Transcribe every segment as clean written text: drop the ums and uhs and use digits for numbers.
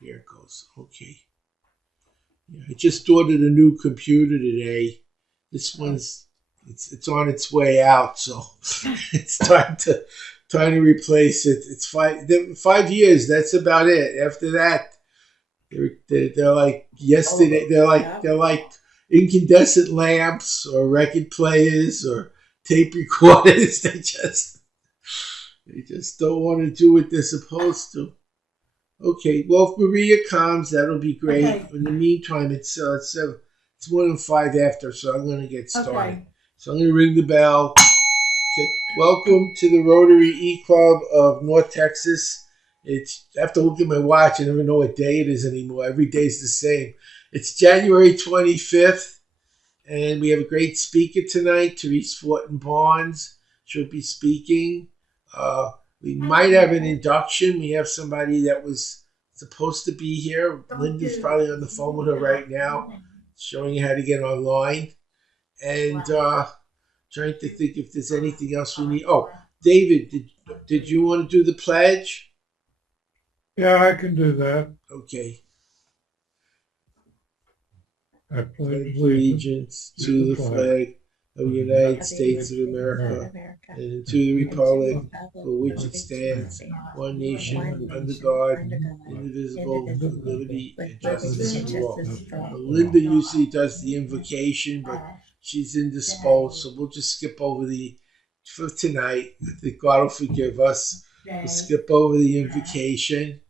Here it goes. Okay. Yeah, I just ordered a new computer today. This one's it's on its way out, so it's time to replace it. It's 5 years. That's about it. After that, they're like yesterday. They're like incandescent lamps or record players or tape recorders. They just don't want to do what they're supposed to. Okay, well, if Maria comes, that'll be great. Okay. In the meantime, it's more than five after, so I'm going to get started. Okay. So I'm going to ring the bell. Okay, welcome to the Rotary E Club of North Texas. I have to look at my watch. I never know what day it is anymore. Every day's the same. It's January 25th, and we have a great speaker tonight. Therese Fortin Barnes should be speaking. We might have an induction. We have somebody that was supposed to be here. Linda's probably on the phone with her right now, showing you how to get online. And trying to think if there's anything else we need. Oh, David, did you want to do the pledge? Yeah, I can do that. Okay. I pledge Allegiance to the flag of the United States of America and to the republic for which it stands, one nation, under God, indivisible, with liberty and justice for all. Linda usually does the invocation, but she's indisposed, so we'll just skip over for tonight. I think God will forgive us. We'll skip over the invocation.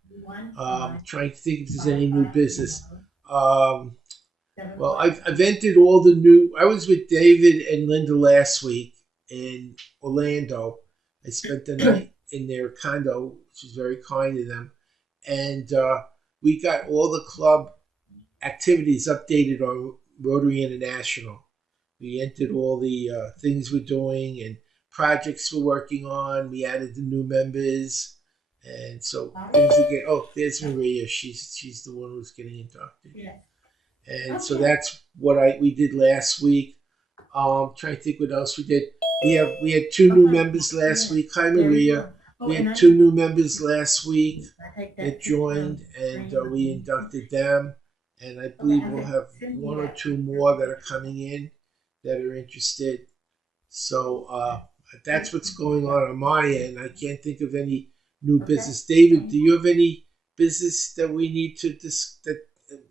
Trying to think if there's any new business. Well, I've entered all the new. I was with David and Linda last week in Orlando. I spent the night in their condo, which was very kind of them. And we got all the club activities updated on Rotary International. We entered all the things we're doing and projects we're working on. We added the new members. And so things again. Oh, there's Maria. She's the one who's getting inducted. Yeah. And so that's what we did last week. Trying to think what else we did. We had two new members last week. Hi, Maria. We had two new members last week that joined, and we inducted them. And I believe we'll have one or two more that are coming in that are interested. So that's what's going on my end. I can't think of any new business. David, do you have any business that we need to that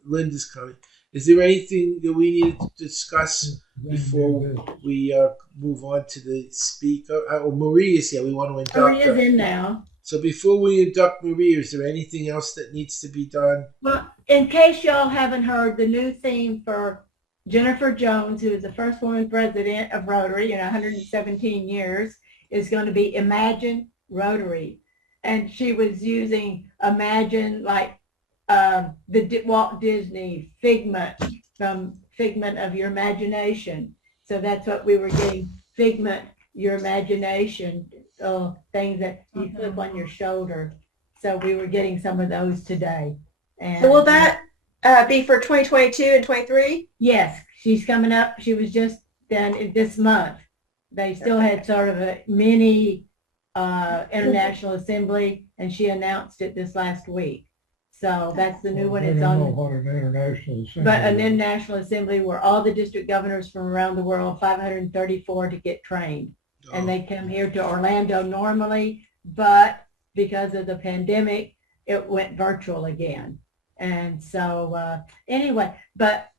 Linda's coming? Is there anything that we need to discuss before we move on to the speaker? Maria's here. We want to induct Maria's in now. So before we induct Maria, is there anything else that needs to be done? Well, in case y'all haven't heard, the new theme for Jennifer Jones, who is the first woman president of Rotary in 117 years, is going to be Imagine Rotary. And she was using Imagine like the Walt Disney Figment, from Figment of Your Imagination. So that's what we were getting, Figment, Your Imagination, things that you flip on your shoulder. So we were getting some of those today. And so will that be for 2022 and 23? Yes, she's coming up. She was just done this month. They still had sort of a mini International Assembly, and she announced it this last week. So that's the new one. It's on. What an international assembly. But an international assembly where all the district governors from around the world, 534, to get trained. Oh. And they come here to Orlando normally, but because of the pandemic, it went virtual again. And so anyway, but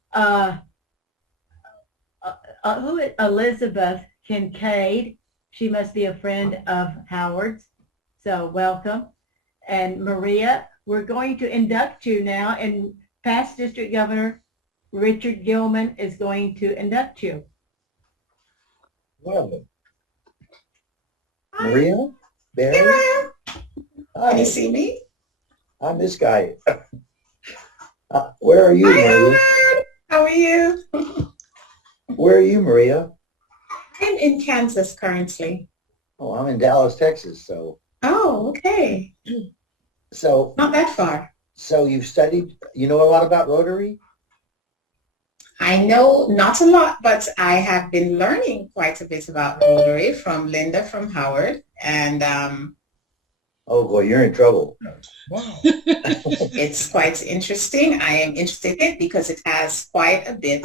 Elizabeth Kincaid, she must be a friend of Howard's. So welcome. And Maria, we're going to induct you now, and past district governor Richard Gilman is going to induct you. Well, Maria, Barry, Here I am. Can you see me? I'm this guy. Where are you, Maria? How are you? Where are you, Maria? I'm in Kansas currently. Oh, I'm in Dallas, Texas. So. Oh, okay. So. Not that far. So you've studied. You know a lot about Rotary? I know not a lot, but I have been learning quite a bit about Rotary from Linda from Howard, and Oh boy, you're in trouble. Wow. It's quite interesting. I am interested in it because it has quite a bit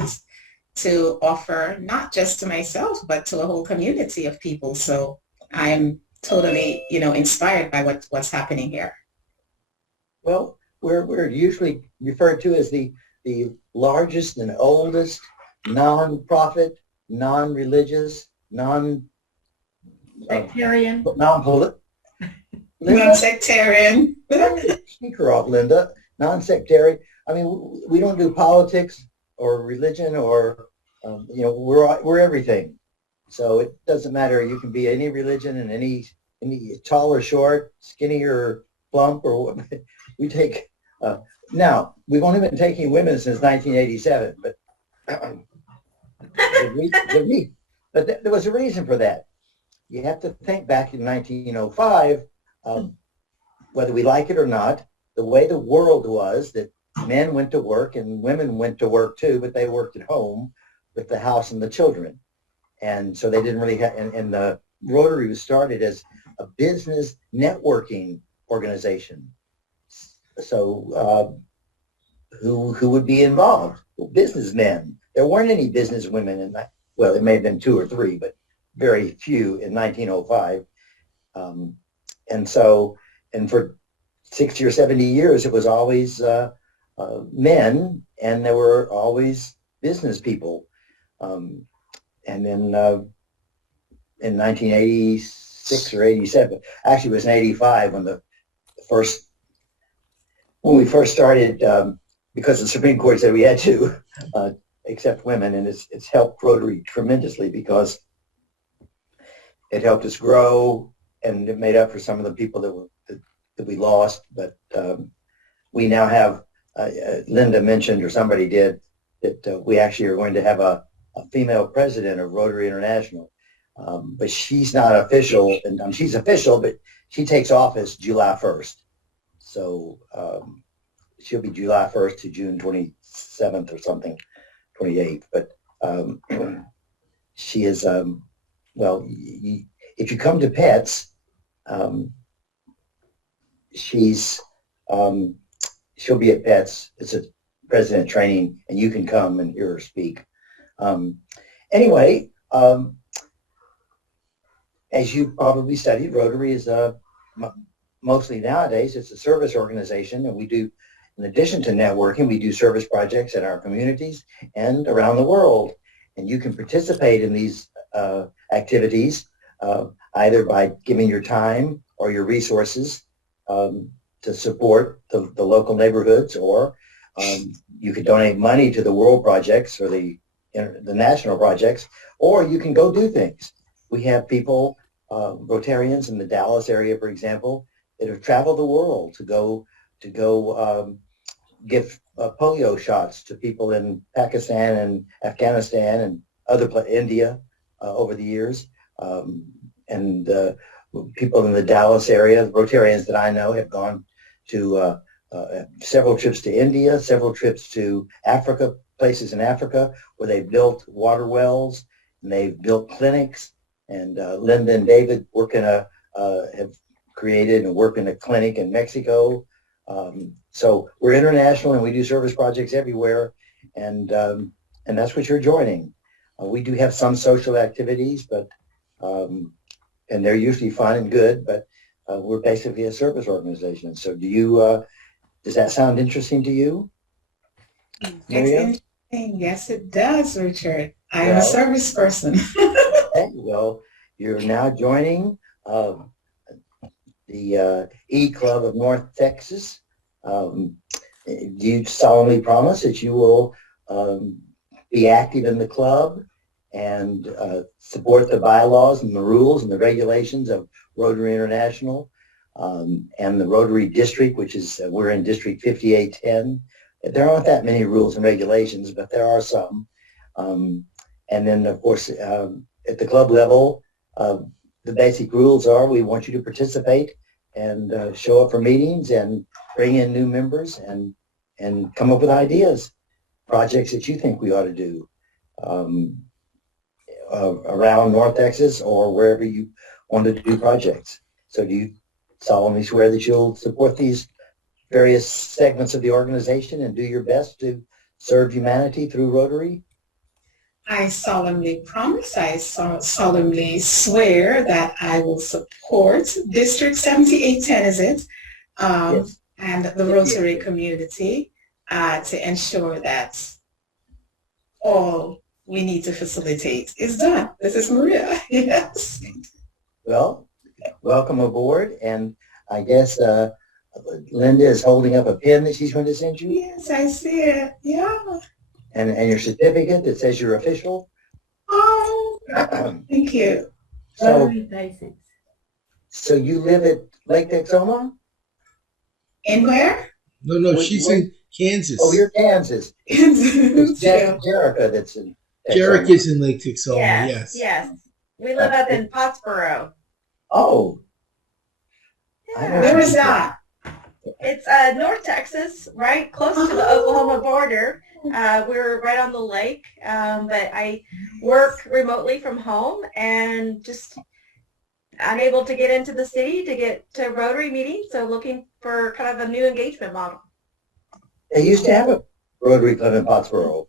to offer, not just to myself, but to a whole community of people. So I'm totally, inspired by what's happening here. Well, we're usually referred to as the largest and oldest non-profit, non-religious, Sectarian. non-polit. Linda, Non-sectarian. speak her off, Linda. Non-sectarian. I mean, we don't do politics or religion or we're everything. So it doesn't matter. You can be any religion and any tall or short, skinny or plump or what. We take. Now we've only been taking women since 1987, but there was a reason for that. You have to think back in 1905, whether we like it or not, the way the world was, that men went to work and women went to work too, but they worked at home with the house and the children. And so they didn't really have, and the Rotary was started as a business networking organization. So who would be involved? Well, businessmen. There weren't any business women in that. Well, it may have been 2 or 3, but very few in 1905. And for 60 or 70 years, it was always men, and there were always business people. And then in 1986 or 87, actually it was in 85 when we first started, because the Supreme Court said we had to accept women, and it's helped Rotary tremendously because it helped us grow, and it made up for some of the people that we lost. But we now have, Linda mentioned, or somebody did, that we actually are going to have a female president of Rotary International. But she's not official, and she's official, but she takes office July 1st. So she'll be July 1st to June 27th or something, 28th. But she is, if you come to PETS, she'll be at PETS. It's a president training, and you can come and hear her speak. Anyway, as you probably studied, Rotary is mostly nowadays, it's a service organization, and we do, in addition to networking, we do service projects in our communities and around the world. And you can participate in these activities either by giving your time or your resources to support the local neighborhoods, or you could donate money to the world projects or the national projects, or you can go do things. We have people, Rotarians in the Dallas area, for example, that have traveled the world to go give polio shots to people in Pakistan and Afghanistan and India over the years. And people in the Dallas area, Rotarians that I know, have gone to several trips to India, several trips to Africa, places in Africa where they've built water wells and they've built clinics. And Linda and David have created and work in a clinic in Mexico. So we're international, and we do service projects everywhere, and that's what you're joining. We do have some social activities, but and they're usually fun and good, but we're basically a service organization. So does that sound interesting to you, Maria? It's interesting. Yes, it does, Richard. I am a service person. Okay, well, you're now joining the EClub of North Texas. Do you solemnly promise that you will be active in the club and support the bylaws and the rules and the regulations of Rotary International and the Rotary District, which is, we're in District 5810. There aren't that many rules and regulations, but there are some. And then, of course, at the club level, the basic rules are we want you to participate and show up for meetings and bring in new members and come up with ideas, projects that you think we ought to do around North Texas or wherever you want to do projects. So do you solemnly swear that you'll support these various segments of the organization and do your best to serve humanity through Rotary? I solemnly promise, I solemnly swear that I will support District 7810, is it? Yes. And the Rotary community to ensure that all we need to facilitate is done. This is Maria. Yes. Well, welcome aboard. And I guess Linda is holding up a pin that she's going to send you. Yes, I see it. Yeah. And your certificate that says you're official. Oh, thank you. So, Rotary Basics. so you live at Lake Texoma? In where? No, she's in Kansas. Oh, you're Kansas. It's Yeah. Jerica that's in Texoma. Jarek is in Lake Texoma, yes. Yes. We live up in Pottsboro. Oh, I know. Where is that? It's North Texas, right close to the Oklahoma border. We're right on the lake, but I work remotely from home and just unable to get into the city to get to Rotary meetings, so looking for kind of a new engagement model. They used to have a Rotary Club in Pottsboro.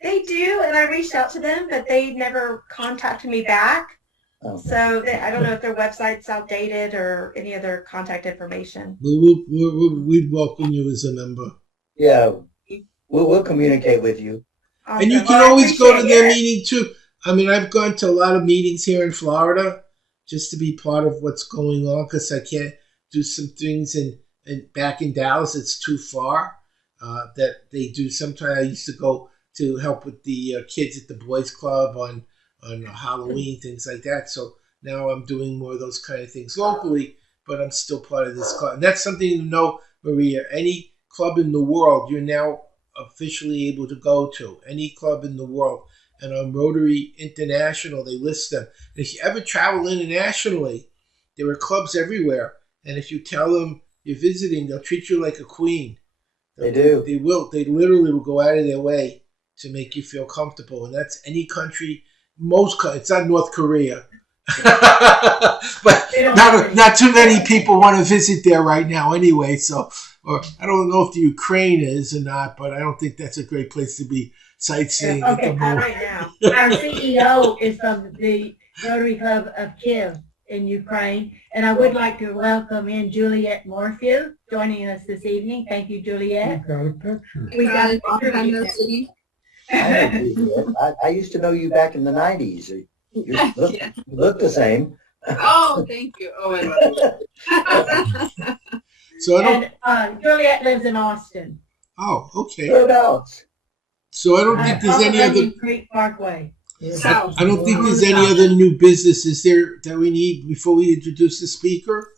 They do, and I reached out to them, but they never contacted me back. Oh. So I don't know if their website's outdated or any other contact information. We'd welcome you as a member. Yeah, we'll communicate with you. Awesome. And you can Well, I always go to appreciate their it. meeting too. I mean, I've gone to a lot of meetings here in Florida just to be part of what's going on because I can't do some things in back in Dallas. It's too far. That they do. Sometimes I used to go to help with the kids at the Boys Club on Halloween, things like that. So now I'm doing more of those kind of things locally, but I'm still part of this club. And that's something to know, Maria. Any club in the world, you're now officially able to go to. Any club in the world. And on Rotary International, they list them. And if you ever travel internationally, there are clubs everywhere. And if you tell them you're visiting, they'll treat you like a queen. They do. They will. They literally will go out of their way to make you feel comfortable. And that's any country. It's not North Korea. But not too many people want to visit there right now anyway. So, or I don't know if the Ukraine is or not, but I don't think that's a great place to be sightseeing at the Okay, moment. Right now. Our CEO is from the Rotary Club of Kiev in Ukraine, and I would like to welcome in Juliet Morphew joining us this evening. Thank you, Juliet. We've got a picture. We got a picture of Long you time no there. see. I know you. I used to know you back in the 90s. You look the same. Oh, thank you. Oh, I love it. So I don't. And Juliet lives in Austin. Oh, okay. Whereabouts? So I don't think there's off of any other. Onion Creek Parkway. South. I don't think there's any other new businesses there that we need before we introduce the speaker.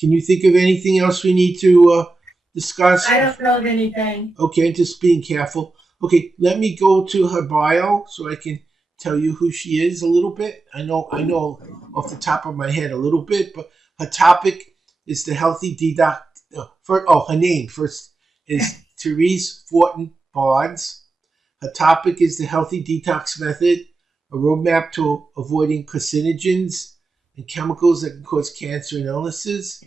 Can you think of anything else we need to discuss? I don't know of anything. Okay, just being careful. Okay, let me go to her bio so I can tell you who she is a little bit. I know off the top of my head a little bit, but her topic is the healthy detox. Her name first is Therese Fortin Barnes. Her topic is the healthy detox method, a roadmap to avoiding carcinogens and chemicals that can cause cancer and illnesses.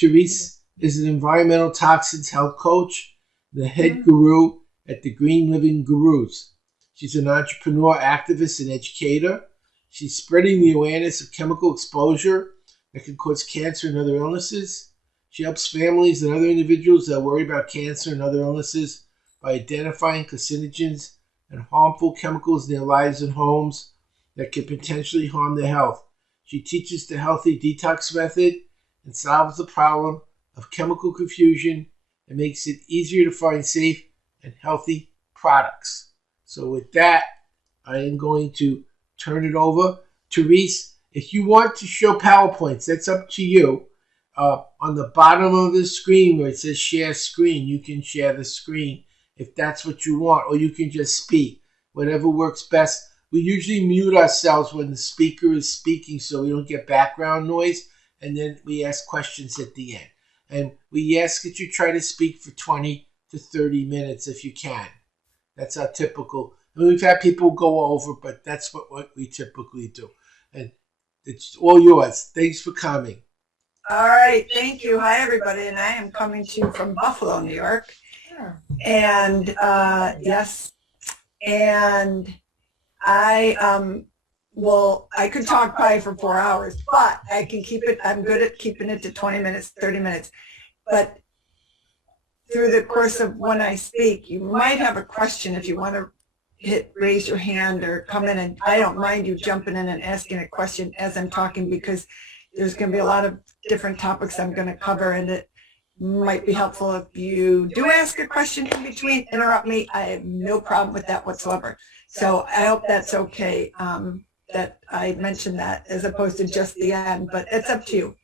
Therese is an environmental toxins health coach, the head guru at the Green Living Gurus. She's an entrepreneur, activist, and educator. She's spreading the awareness of chemical exposure that can cause cancer and other illnesses. She helps families and other individuals that worry about cancer and other illnesses by identifying carcinogens and harmful chemicals in their lives and homes that can potentially harm their health. She teaches the healthy detox method and solves the problem of chemical confusion and makes it easier to find safe and healthy products. So with that, I am going to turn it over. Therese, if you want to show PowerPoints, that's up to you. On the bottom of the screen where it says share screen, you can share the screen if that's what you want, or you can just speak. Whatever works best. We usually mute ourselves when the speaker is speaking so we don't get background noise, and then we ask questions at the end. And we ask that you try to speak for 20 to 30 minutes if you can. That's our typical. I mean, we've had people go over, but that's what we typically do. And It's all yours. Thanks for coming. All right, thank you. Hi, everybody, and I am coming to you from Buffalo, New York. Sure. And yes, and I well, I could talk probably for 4 hours, but I can keep it. I'm good at keeping it to 20 minutes, 30 minutes. But through the course of when I speak, you might have a question if you want to raise your hand or come in, and I don't mind you jumping in and asking a question as I'm talking, because there's going to be a lot of different topics I'm going to cover, and it might be helpful if you do ask a question in between, interrupt me. I have no problem with that whatsoever. So I hope that's okay that I mentioned that as opposed to just the end, but it's up to you.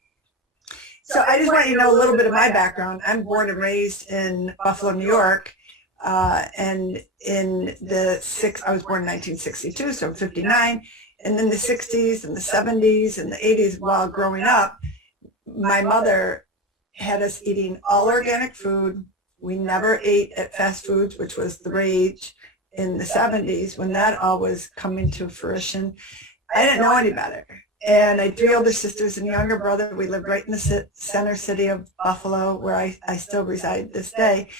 So I just want you to know a little bit of my background. I'm born and raised in Buffalo, New York, and in I was born in 1962, so I'm 59. And in the 60s and the 70s and the 80s, while growing up, my mother had us eating all organic food. We never ate at fast foods, which was the rage in the 70s when that all was coming to fruition. I didn't know any better. And I had 3 older sisters and a younger brother. We lived right in the center city of Buffalo, where I still reside this day.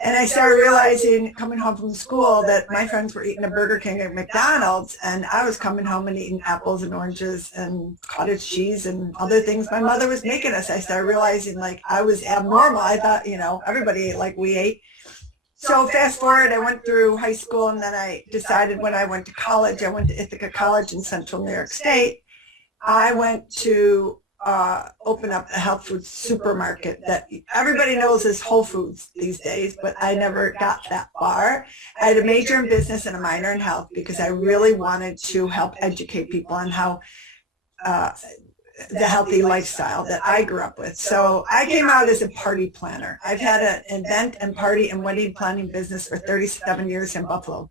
And I started realizing, coming home from school, that my friends were eating a Burger King or McDonald's, and I was coming home and eating apples and oranges and cottage cheese and other things my mother was making us. I started realizing, like, I was abnormal. I thought, everybody ate like we ate. So fast forward, I went through high school, and then I decided when I went to college, I went to Ithaca College in central New York State. I went to open up a health food supermarket that everybody knows is Whole Foods these days, but I never got that far. I had a major in business and a minor in health because I really wanted to help educate people on how the healthy lifestyle that I grew up with. So I came out as a party planner. I've had an event and party and wedding planning business for 37 years in Buffalo.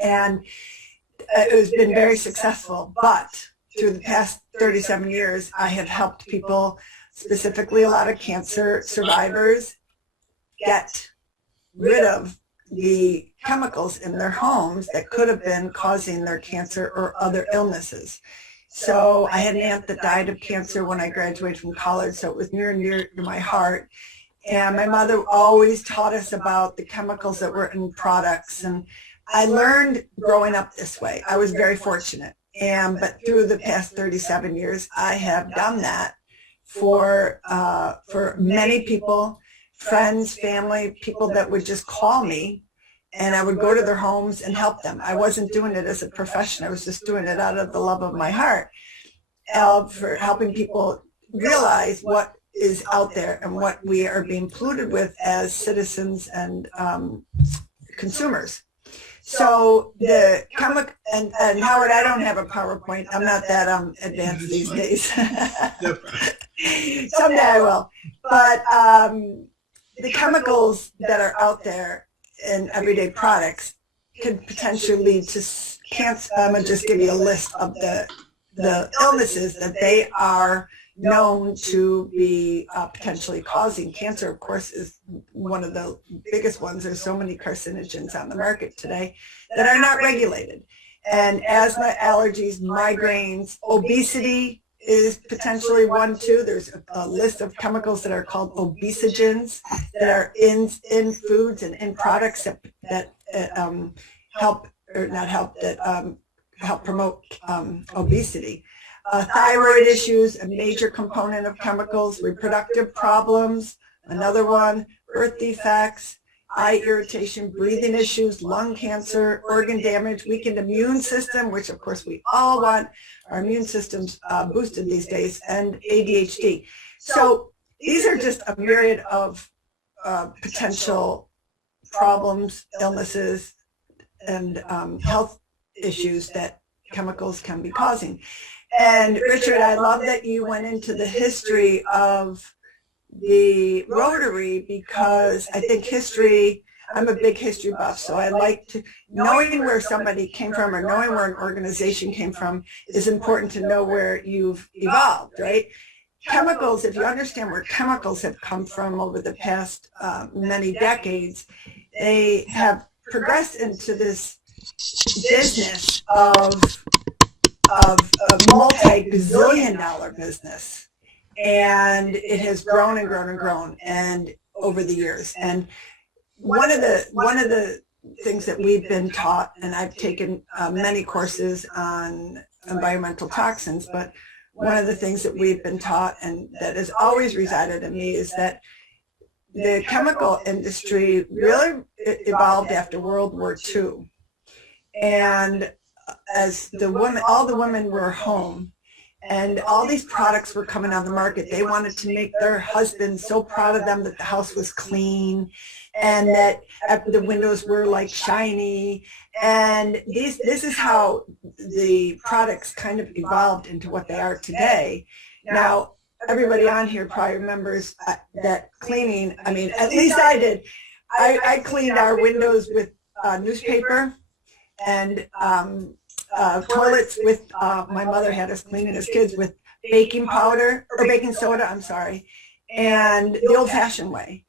And it has been very successful, but through the past 37 years, I have helped people, specifically a lot of cancer survivors, get rid of the chemicals in their homes that could have been causing their cancer or other illnesses. So I had an aunt that died of cancer when I graduated from college, so it was near and dear to my heart. And my mother always taught us about the chemicals that were in products. And I learned growing up this way. I was very fortunate. But through the past 37 years, I have done that for many people, friends, family, people that would just call me, and I would go to their homes and help them. I wasn't doing it as a profession. I was just doing it out of the love of my heart, for helping people realize what is out there and what we are being polluted with as citizens and consumers. So the chemical, and Howard, I don't have a PowerPoint. I'm not that advanced these days. Someday I will. But the chemicals that are out there in everyday products could potentially lead to cancer. I'm going to just give you a list of the illnesses that they are known to be potentially causing. Cancer, of course, is one of the biggest ones. There's so many carcinogens on the market today that are not regulated. And asthma, allergies, migraines, obesity is potentially one too. There's a list of chemicals that are called obesogens that are in foods and in products that help or not help, that help promote obesity. Thyroid issues, a major component of chemicals. Reproductive problems, another one. Birth defects, eye irritation, breathing issues, lung cancer, organ damage, weakened immune system, which of course we all want our immune systems boosted these days, and ADHD. So these are just a myriad of potential problems, illnesses, and health issues that chemicals can be causing. And Richard, I love that you went into the history of the Rotary, because I think history, I'm a big history buff, so I like to, knowing where somebody came from or knowing where an organization came from is important to know where you've evolved, right? Chemicals, if you understand where chemicals have come from over the past many decades, they have progressed into this business of of a multi-bazillion dollar business. And it has grown and grown and grown and over the years. And one of the things that we've been taught, and I've taken many courses on environmental toxins, but one of the things that we've been taught and that has always resided in me is that the chemical industry really evolved after World War II. And as all the women were home and all these products were coming on the market, they wanted to make their husbands so proud of them that the house was clean and that the windows were like shiny. And this is how the products kind of evolved into what they are today. Now, everybody on here probably remembers that cleaning. I mean, at least I did. I cleaned our windows with newspaper and toilets with, my mother had us cleaning as kids with baking powder, or baking soda, I'm sorry, and the old-fashioned way.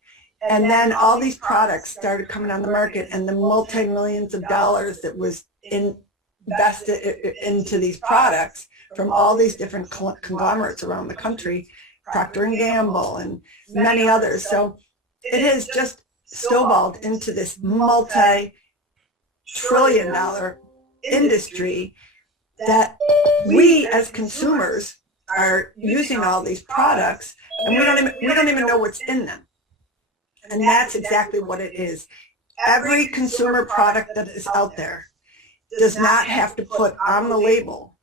And then all these products started coming on the market, and the multi-millions of dollars that was invested into these products from all these different conglomerates around the country, Procter & Gamble and many others. So it has just snowballed into this multi-trillion dollar industry that we as consumers are using all these products, and we don't even know what's in them. And that's exactly what it is. Every consumer product that is out there does not have to put on the label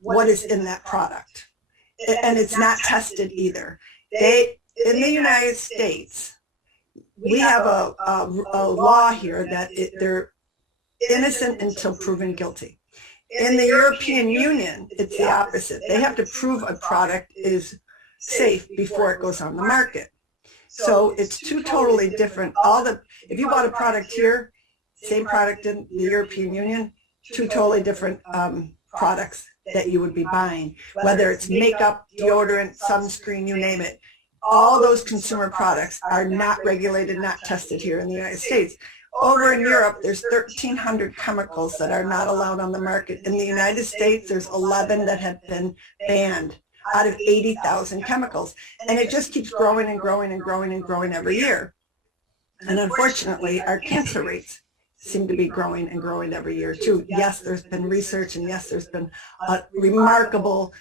what is in that product. And it's not tested either. In the United States, we have a law here that they're innocent until proven guilty. In the European Union, it's the opposite. They have to prove a product is safe before it goes on the market. So it's two totally different. If you bought a product here, same product in the European Union, two totally different products that you would be buying, whether it's makeup, deodorant, sunscreen, you name it. All those consumer products are not regulated, not tested here in the United States. Over in Europe, there's 1,300 chemicals that are not allowed on the market. In the United States, there's 11 that have been banned out of 80,000 chemicals. And it just keeps growing and growing and growing and growing every year. And unfortunately, our cancer rates seem to be growing and growing every year too. Yes, there's been research, and yes, there's been remarkable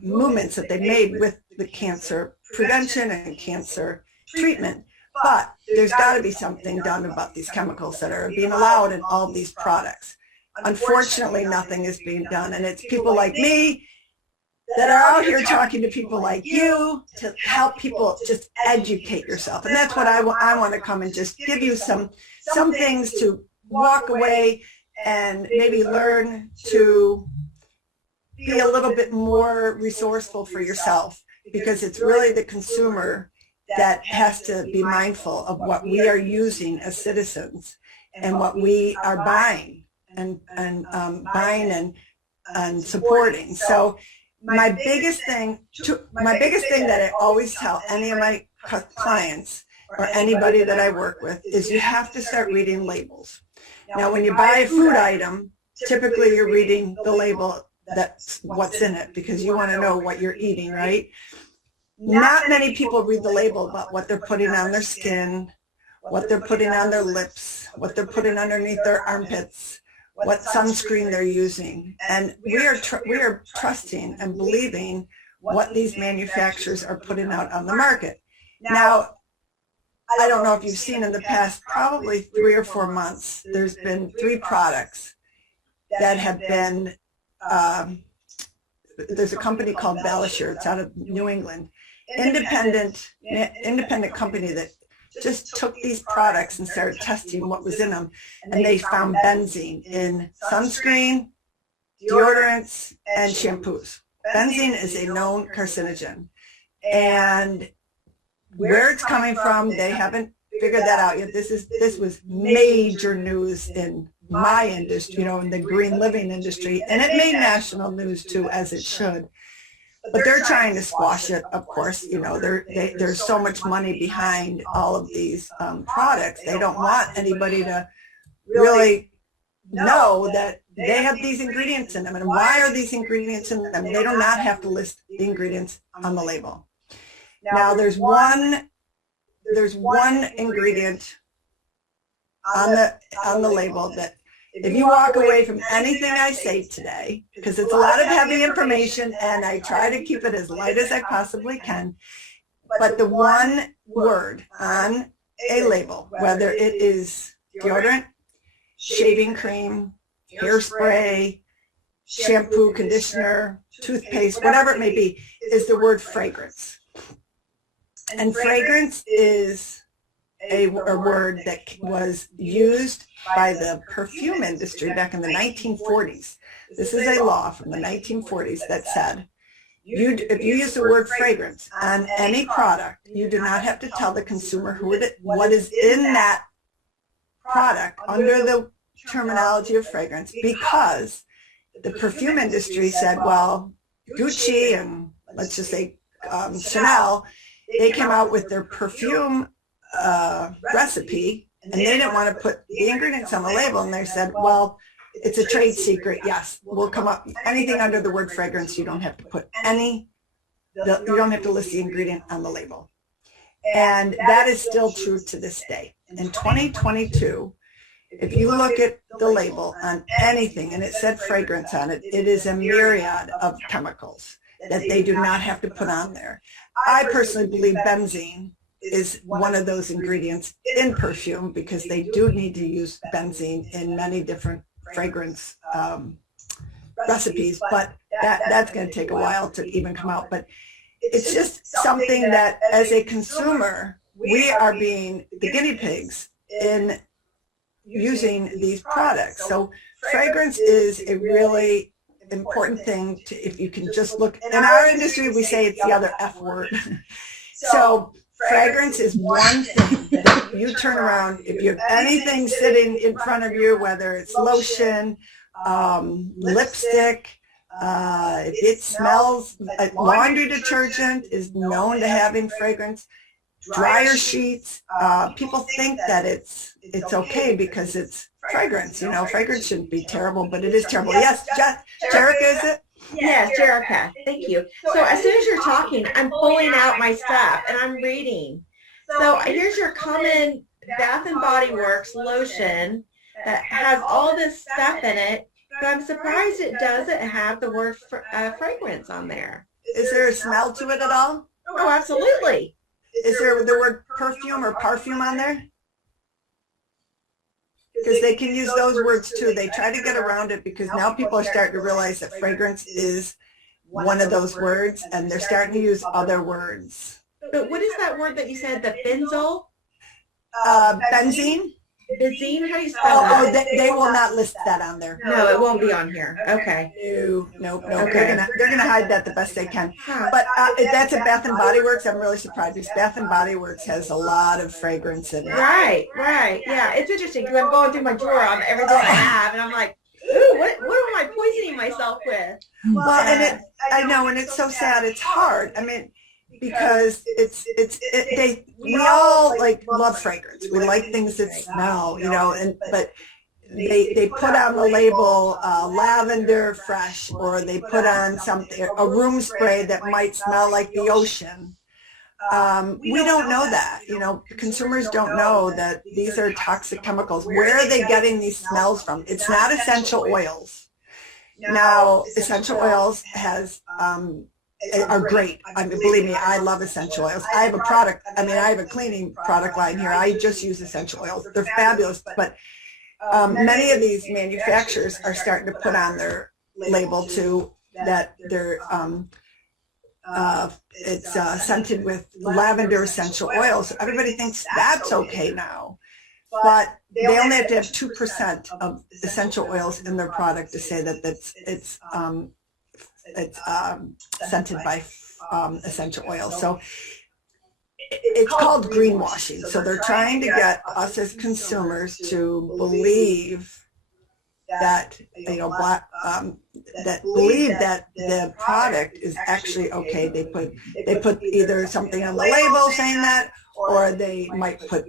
movements that they made with the cancer prevention and cancer treatment. But there's got to be something done about these chemicals that are being allowed in all these products. Unfortunately, nothing is being done, and it's people like me that are out here talking to people like you to help people just educate yourself. And that's what I want to come and just give you some things to walk away and maybe learn to be a little bit more resourceful for yourself, because it's really the consumer that has to be mindful of what we are using as citizens and what we are buying and supporting. So my biggest thing that I always tell any of my clients or anybody that I work with is you have to start reading labels. Now, when you buy a food item, typically you're reading the label that's what's in it because you want to know what you're eating, right? Not many people read the label about what they're putting on their skin, what they're putting on their lips, what they're putting underneath their armpits, what sunscreen they're using. And we are trusting and believing what these manufacturers are putting out on the market. Now, I don't know if you've seen in the past, probably 3 or 4 months, there's been 3 products that have been, there's a company called Bellisher, it's out of New England, independent company that just took these products and started testing what was in them, and they found benzene in sunscreen, deodorants, and shampoos. Benzene is a known carcinogen, and where it's coming from, they haven't figured that out yet. This was major news in my industry, in the green living industry, and it made national news too, as it should. But they're trying to squash it, of course. There's so much money behind all of these products. They don't want anybody to really know that they have these ingredients in them, and why are these ingredients in them? They do not have to list the ingredients on the label. Now, there's one ingredient on the label that if you walk away from anything I say today, because it's a lot of heavy information and I try to keep it as light as I possibly can, but the one word on a label, whether it is deodorant, shaving cream, hairspray, shampoo, conditioner, toothpaste, whatever it may be, is the word fragrance. And fragrance is a word that was used by the perfume industry back in the 1940s. This is a law from the 1940s that said, if you use the word fragrance on any product, you do not have to tell the consumer what is in that product under the terminology of fragrance, because the perfume industry said, well, Gucci and let's just say Chanel, they came out with their perfume recipe and they didn't want to put the ingredients on the label, and they said, well, it's a trade secret. Yes, we'll come up anything under the word fragrance. You don't have to put you don't have to list the ingredient on the label. And that is still true to this day. In 2022, if you look at the label on anything and it said fragrance on it, it is a myriad of chemicals that they do not have to put on there. I personally believe benzene is one of those ingredients in perfume, because they do need to use benzene in many different fragrance recipes, but that's going to take a while to even come out. But it's just something that as a consumer, we are being the guinea pigs in using these products. So fragrance is a really important thing to, if you can just look, in our industry, we say it's the other F word. So fragrance is one thing that you turn around, if you have anything sitting in front of you, whether it's lotion, lipstick, if it smells, laundry detergent is known to having fragrance, dryer sheets, people think that it's okay because it's fragrance. You know, fragrance shouldn't be terrible, but it is terrible. Yes, Jerica, is it? Yes, Jerica, thank you. So as soon as you're talking, I'm pulling out my stuff and I'm reading. So here's your common Bath and Body Works lotion that has all this stuff in it, but I'm surprised it doesn't have the word fragrance on there. Is there a smell to it at all? Oh, absolutely. Is there the word perfume or parfum on there? Because they can use those words too. They try to get around it because now people are starting to realize that fragrance is one of those words, and they're starting to use other words. But what is that word that you said, the benzol? Benzene? Benzene? How do you spell that? They will not list that on there. No, it won't be on here. Okay. No. Okay. They're gonna hide that the best they can. Huh. But if that's at Bath and Body Works, I'm really surprised because Bath and Body Works has a lot of fragrance in it. Right. Yeah, it's interesting because I'm going through my drawer on everything I have, and I'm like, ooh, what am I poisoning myself with? Well, and I know, and it's so sad. It's hard. I mean, because we all like love fragrance. We like things that smell, you know, but they put on the label lavender fresh, or they put on a room spray that might smell like the ocean. We don't know that, you know, consumers don't know that these are toxic chemicals. Where are they getting these smells from? It's not essential oils. Now, essential oils are great. I mean, believe me, I love essential oils. I have a cleaning product line here. I just use essential oils. They're fabulous, but many of these manufacturers are starting to put on their label too that they're it's scented with lavender essential oils. Everybody thinks that's okay now, but they only have to have 2% of essential oils in their product to say that it's scented by essential oils. So it's called greenwashing. So they're trying to get us as consumers to believe that, you know, that believe that the product is actually okay. They put either something on the label saying that, or they might put,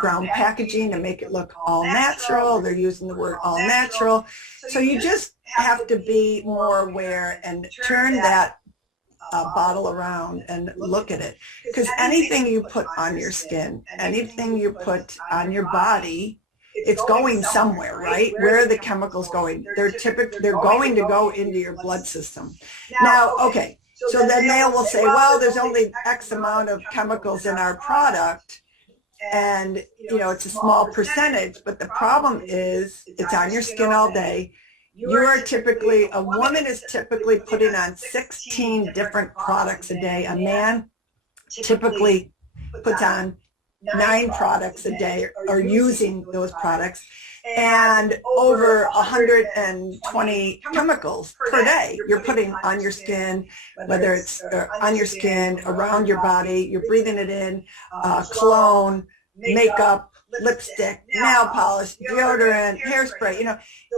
brown packaging to make it look all natural. They're using the word all natural. So you just have to be more aware and turn that bottle around and look at it. Because anything you put on your skin, anything you put on your body, it's going somewhere, right? Where are the chemicals going? They're going to go into your blood system. Now, okay, so then they will say, well, there's only X amount of chemicals in our product, and it's a small percentage. But the problem is, it's on your skin all day. A woman is typically putting on 16 different products a day. A man typically puts on 9 products a day, or using those products, and over 120 chemicals per day you're putting on your skin, whether it's on your skin, around your body, you're breathing it in, cologne, makeup, lipstick, nail polish, deodorant, hairspray,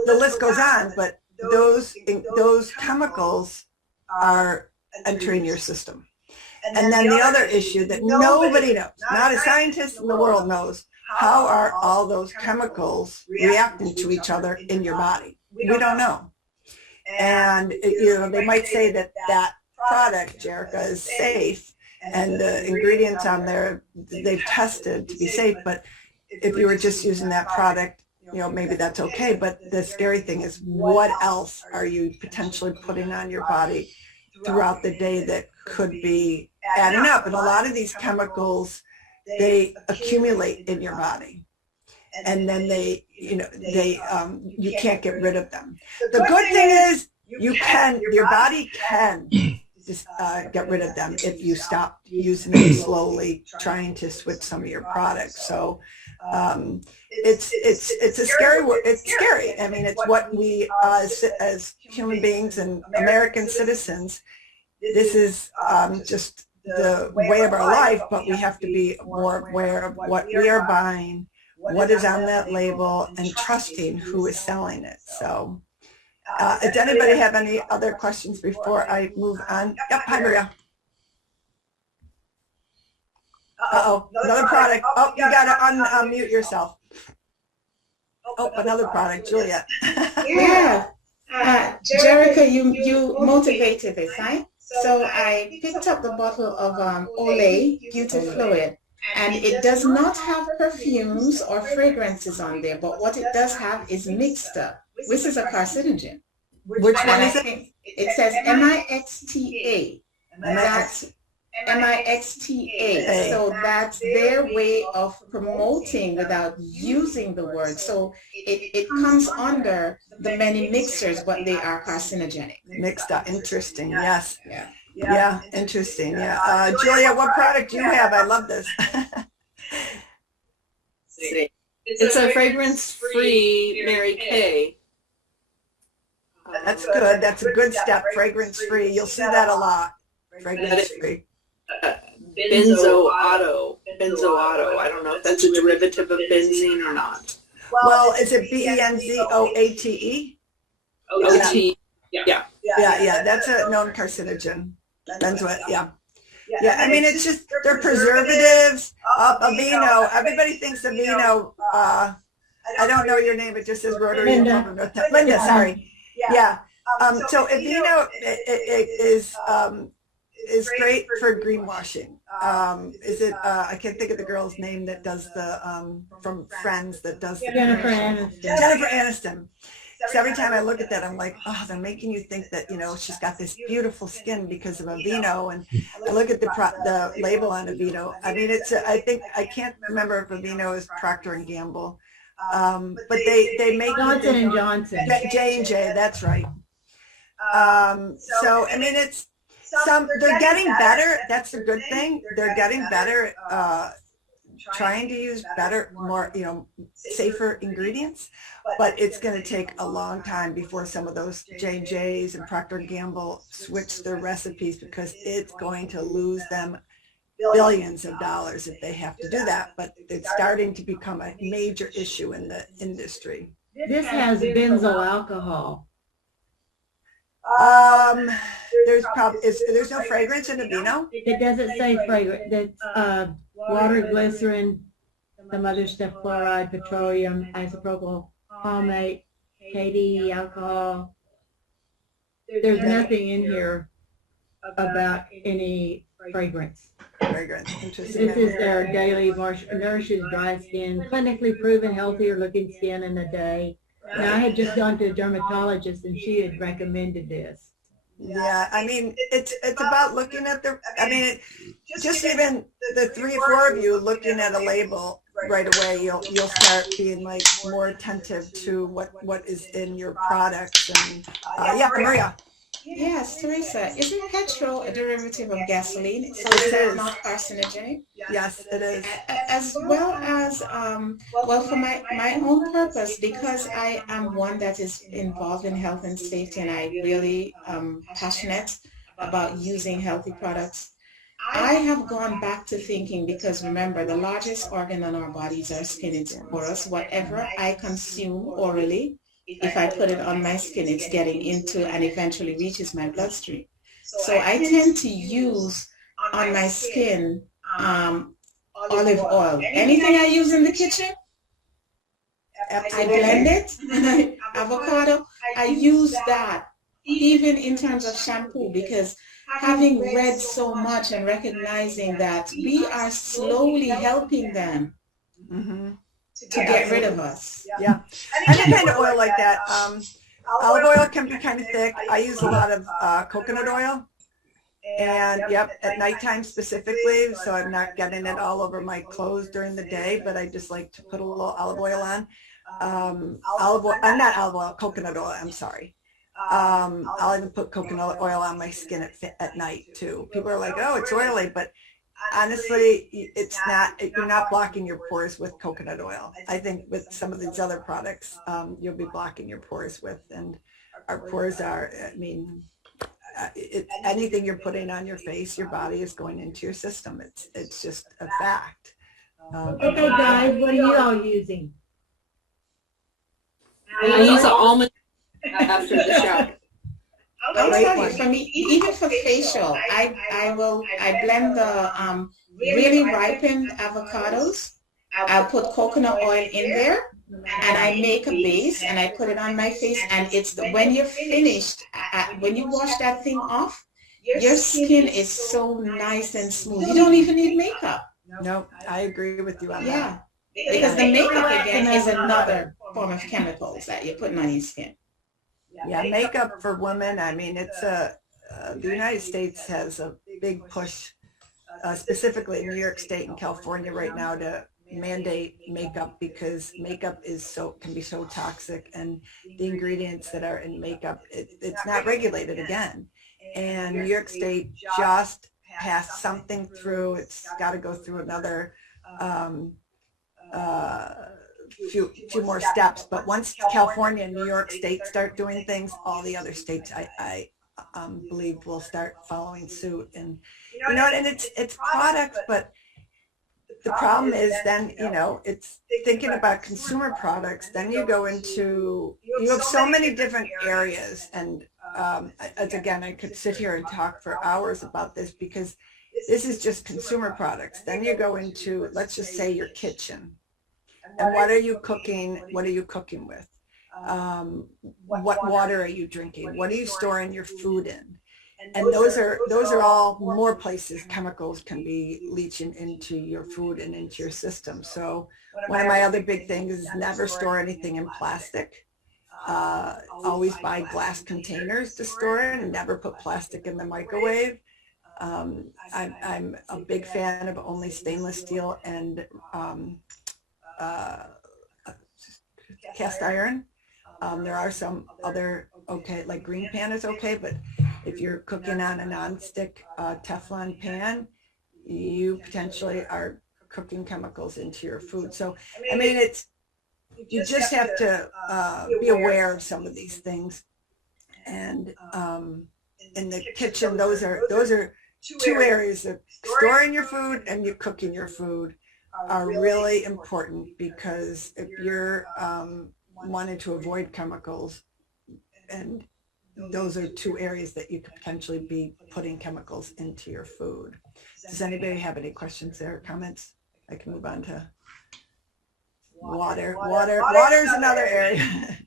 the list goes on. But those chemicals are entering your system. And then the other issue that nobody knows, not a scientist in the world knows, how are all those chemicals reacting to each other in your body? We don't know. And, they might say that product, Jerica, is safe, and the ingredients on there, they've tested to be safe. But if you were just using that product, maybe that's okay. But the scary thing is, what else are you potentially putting on your body throughout the day that could be adding up? And a lot of these chemicals, they accumulate in your body, and then you can't get rid of them. The good thing is, your body can just get rid of them if you stop using them slowly, trying to switch some of your products. So it's a scary word. It's scary. I mean, it's what we as human beings and American citizens, this is just the way of our life, but we have to be more aware of what we are buying, what is on that label, and trusting who is selling it. So does anybody have any other questions before I move on? Yep, hi, Maria. Uh-oh, another product. Oh, you got to unmute yourself. Oh, another product, Juliet. Yeah. Jerica, you motivated this, right? So I picked up the bottle of Olay Beauty Fluid, and it does not have perfumes or fragrances on there, but what it does have is mixture, which is a carcinogen. Which one is it? It says MIXTA. That's MIXTA. So that's their way of promoting without using the word. So it comes under the many mixtures, but they are carcinogenic. Mixed up. Interesting. Yes. Yeah. Yeah. Interesting. Yeah. Julia, what product do you have? I love this. It's a fragrance-free Mary Kay. That's good. That's a good step. Fragrance-free. You'll see that a lot. Fragrance-free. Benzoato. I don't know if that's a derivative of benzene or not. Well, is it BENZOATE? OT. Yeah. Yeah. That's a known carcinogen. Benzoate. Yeah. Yeah. I mean, it's just, they're preservatives. Aveeno. Everybody thinks Aveeno. I don't know your name. It just says Rotary. Linda. Sorry. Yeah. So Aveeno is great for greenwashing. Is it? I can't think of the girl's name that does the from Friends that does the Jennifer Aniston. Jennifer Aniston. So every time I look at that, I'm like, oh, they're making you think that she's got this beautiful skin because of Aveeno. And I look at the label on Aveeno. I mean, I can't remember if Aveeno is Procter and Gamble, but they make Johnson and Johnson. J&J. That's right. So I mean, they're getting better. That's a good thing. They're getting better, trying to use better, more, safer ingredients. But it's going to take a long time before some of those J&Js and Procter & Gamble switch their recipes, because it's going to lose them billions of dollars if they have to do that. But it's starting to become a major issue in the industry. This has benzyl alcohol. There's no fragrance in Aveeno. It doesn't say fragrance. water, glycerin, some other stuff, chloride, petroleum, isopropyl palmate, KD, alcohol. There's nothing in here about any fragrance. Fragrance. Interesting. This is their daily nourishes dry skin, clinically proven healthier looking skin in a day. Now, I had just gone to a dermatologist and she had recommended this. Yeah, I mean, it's about looking at just even the 3 or 4 of you looking at a label right away, you'll start being like more attentive to what is in your products. And yeah, Maria. Yes, Teresa, isn't petrol a derivative of gasoline? So is that not carcinogenic? Yes, it is. As well as, well, for my own purpose, because I am one that is involved in health and safety, and I really passionate about using healthy products. I have gone back to thinking, because remember, the largest organ on our bodies, our skin, is porous. Whatever I consume orally, if I put it on my skin, it's getting into and eventually reaches my bloodstream. So I tend to use on my skin olive oil. Anything I use in the kitchen, I blend it. Avocado, I use that even in terms of shampoo, because having read so much and recognizing that we are slowly helping them to get rid of us. Yeah. Any kind of oil like that. Olive oil can be kind of thick. I use a lot of coconut oil. And yep, at nighttime specifically, so I'm not getting it all over my clothes during the day, but I just like to put a little olive oil on. Olive oil, not olive oil, coconut oil, I'm sorry. I'll even put coconut oil on my skin at night too. People are like, oh, it's oily, but honestly, it's not. You're not blocking your pores with coconut oil. I think with some of these other products, you'll be blocking your pores with, and our pores are, I mean, anything you're putting on your face, your body is going into your system. It's just a fact. Okay, guys, what are you all using? I use an almond after the shower. I'll tell you, for me, even for facial, I blend the really ripened avocados. I'll put coconut oil in there, and I make a base and I put it on my face. And it's when you're finished, when you wash that thing off, your skin is so nice and smooth. You don't even need makeup. No, I agree with you on that. Yeah, because the makeup again is another form of chemicals that you're putting on your skin. Yeah, makeup for women, I mean, it's the United States has a big push, specifically in New York State and California right now, to mandate makeup, because makeup can be so toxic, and the ingredients that are in makeup, it's not regulated again. And New York State just passed something through. It's got to go through another few more steps, but once California and New York State start doing things, all the other states I believe will start following suit. And you know, and it's products, but the problem is then, you know, it's thinking about consumer products, then you go into, you have so many different areas, and as again, I could sit here and talk for hours about this, because this is just consumer products. Then you go into, let's just say, your kitchen. And what are you cooking? What are you cooking with? What water are you drinking? What are you storing your food in? And those are all more places chemicals can be leaching into your food and into your system. So one of my other big things is never store anything in plastic. Always buy glass containers to store it, and never put plastic in the microwave. I'm a big fan of only stainless steel and cast iron. There are some other okay, like green pan is okay, but if you're cooking on a non-stick Teflon pan, you potentially are cooking chemicals into your food. So I mean, you just have to be aware of some of these things. And in the kitchen, those are two areas of storing your food and you cooking your food are really important, because if you're wanting to avoid chemicals, and those are two areas that you could potentially be putting chemicals into your food. Does anybody have any questions there, comments? I can move on to water. Water is another area.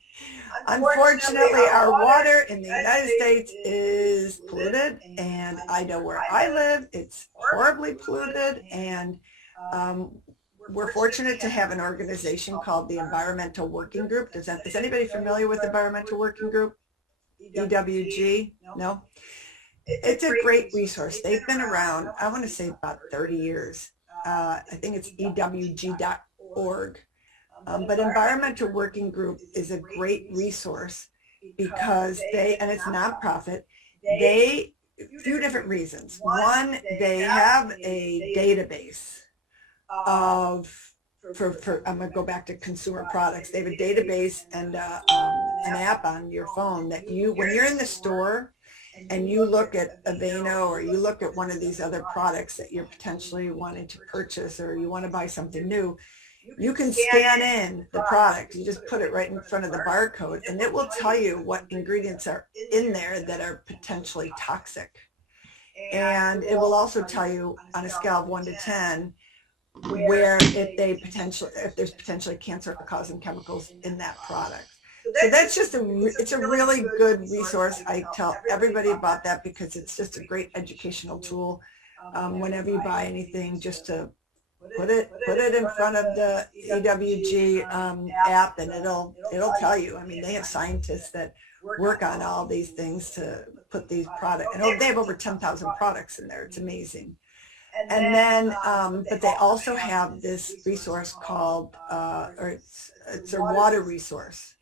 Unfortunately, our water in the United States is polluted, and I know where I live, it's horribly polluted, and we're fortunate to have an organization called the Environmental Working Group. Is anybody familiar with the Environmental Working Group? EWG? No? It's a great resource. They've been around, I want to say about 30 years. I think it's ewg.org. But Environmental Working Group is a great resource because and it's nonprofit, a few different reasons. One, they have a database for I'm going to go back to consumer products. They have a database and an app on your phone that when you're in the store and you look at Aveeno or you look at one of these other products that you're potentially wanting to purchase or you want to buy something new, you can scan in the product. You just put it right in front of the barcode and it will tell you what ingredients are in there that are potentially toxic. And it will also tell you on a scale of 1 to 10 where if there's potentially cancer-causing chemicals in that product. So that's just it's a really good resource. I tell everybody about that because it's just a great educational tool whenever you buy anything, just to put it in front of the EWG app, and it'll tell you. I mean, they have scientists that work on all these things to put these products, and they have over 10,000 products in there. It's amazing. And then, but they also have this resource called, it's a water resource.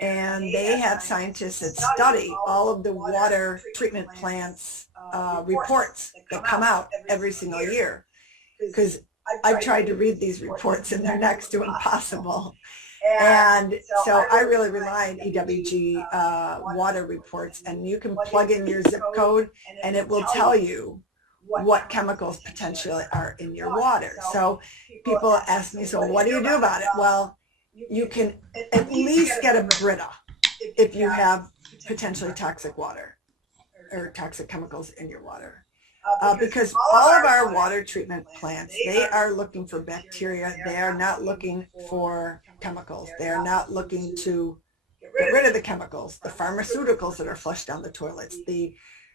And they have scientists that study all of the water treatment plants reports that come out every single year. Because I've tried to read these reports and they're next to impossible. And so I really rely on EWG water reports, and you can plug in your zip code and it will tell you what chemicals potentially are in your water. So people ask me, so what do you do about it? Well, you can at least get a Brita if you have potentially toxic water or toxic chemicals in your water. Because all of our water treatment plants, they are looking for bacteria. They are not looking for chemicals. They are not looking to get rid of the chemicals, the pharmaceuticals that are flushed down the toilets, the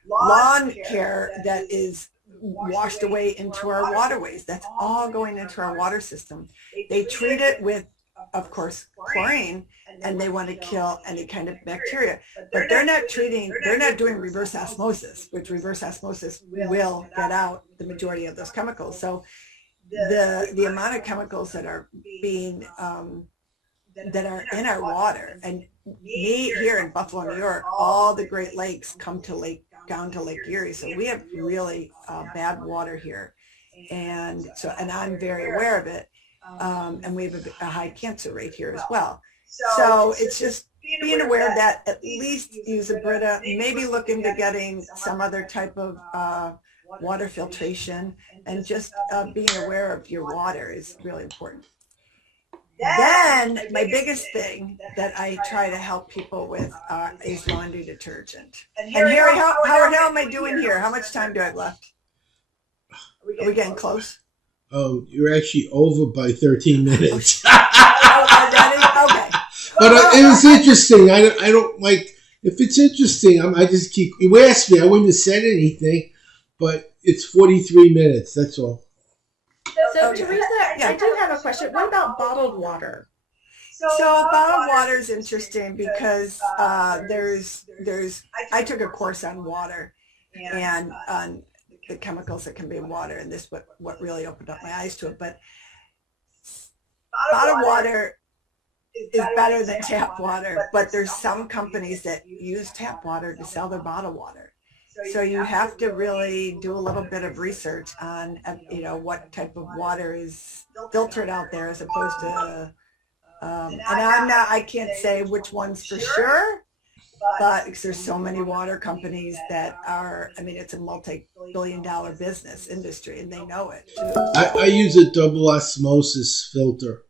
lawn care that is washed away into our waterways. That's all going into our water system. They treat it with, of course, chlorine, and they want to kill any kind of bacteria. But they're not doing reverse osmosis, which reverse osmosis will get out the majority of those chemicals. So the amount of chemicals that are being that are in our water, and here in Buffalo, New York, all the Great Lakes come down to Lake Erie. So we have really bad water here. And I'm very aware of it. And we have a high cancer rate here as well. So it's just being aware of that. At least use a Brita, maybe look into getting some other type of water filtration, and just being aware of your water is really important. Then my biggest thing that I try to help people with is laundry detergent. And Harry, how am I doing here? How much time do I have left? Are we getting close? Oh, you're actually over by 13 minutes. Okay. But it was interesting. I don't like, if it's interesting, I just keep, you asked me, I wouldn't have said anything, but it's 43 minutes, that's all. So Teresa, I do have a question. What about bottled water? So bottled water is interesting because I took a course on water and on the chemicals that can be in water, and this what really opened up my eyes to it. But bottled water is better than tap water, but there's some companies that use tap water to sell their bottled water. So you have to really do a little bit of research on, what type of water is filtered out there, as opposed to, and I can't say which ones for sure, but because there's so many water companies that are, it's a multi-billion-dollar business industry, and they know it too. I use a double osmosis filter,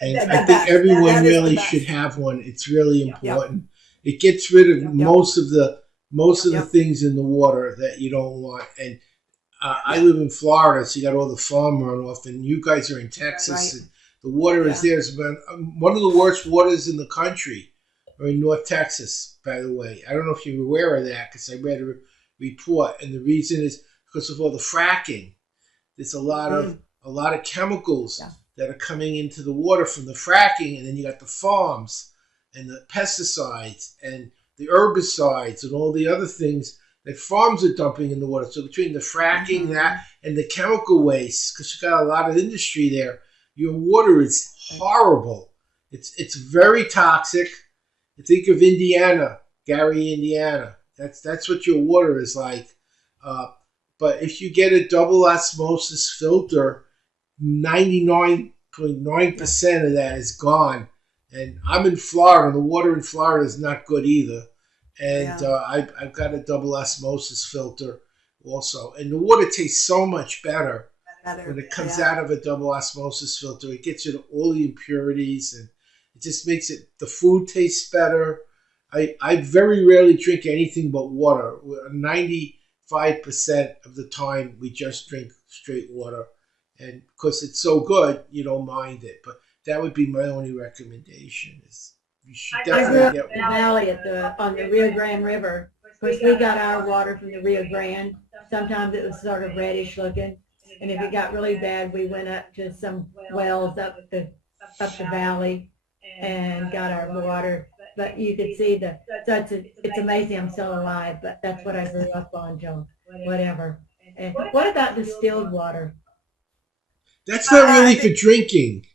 and I think everyone really should have one. It's really important. It gets rid of Yep. most of the Yep. things in the water that you don't want. And I live in Florida, so you got all the farm runoff, and you guys are in Texas, Right. and the water is Yeah. there. It's been one of the worst waters in the country, or in North Texas, by the way. I don't know if you're aware of that because I read a report, and the reason is because of all the fracking. There's a lot of chemicals Yeah. that are coming into the water from the fracking, and then you got the farms and the pesticides and the herbicides and all the other things that farms are dumping in the water. So between the fracking, that, and the chemical waste, because you got a lot of industry there, your water is horrible. It's very toxic. Think of Indiana, Gary, Indiana. That's what your water is like. But if you get a double osmosis filter, 99.9% of that is gone. And I'm in Florida, and the water in Florida is not good either. And Yeah. I've got a double osmosis filter also. And the water tastes so much better Better. when it comes Yeah. out of a double osmosis filter. It gets rid of all the impurities, and it just makes the food taste better. I very rarely drink anything but water. 95% of the time, we just drink straight water. And because it's so good, you don't mind it. But that would be my only recommendation. Is you should I grew definitely up get in the valley on the Rio Grande River. Of course, we got our water from the Rio Grande. Sometimes it was sort of reddish looking. And if it got really bad, we went up to some wells up the valley and got our water. But you could see it's amazing I'm still alive, but that's what I grew up on, Joan. Whatever. And what about distilled water? That's not really for drinking.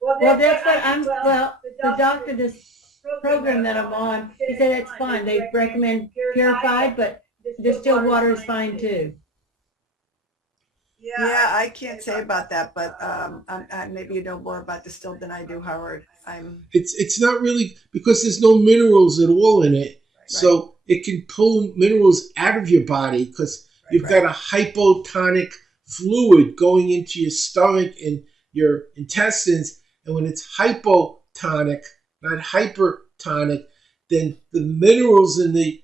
Well, that's what the doctor, this program that I'm on, he said it's fine. They recommend purified, but distilled water is fine too. Yeah, I can't say about that, but maybe you know more about distilled than I do, Howard. It's not really, because there's no minerals at all in it, so it can pull minerals out of your body because you've got a hypotonic fluid going into your stomach and your intestines, and when it's hypotonic, not hypertonic, then the minerals and the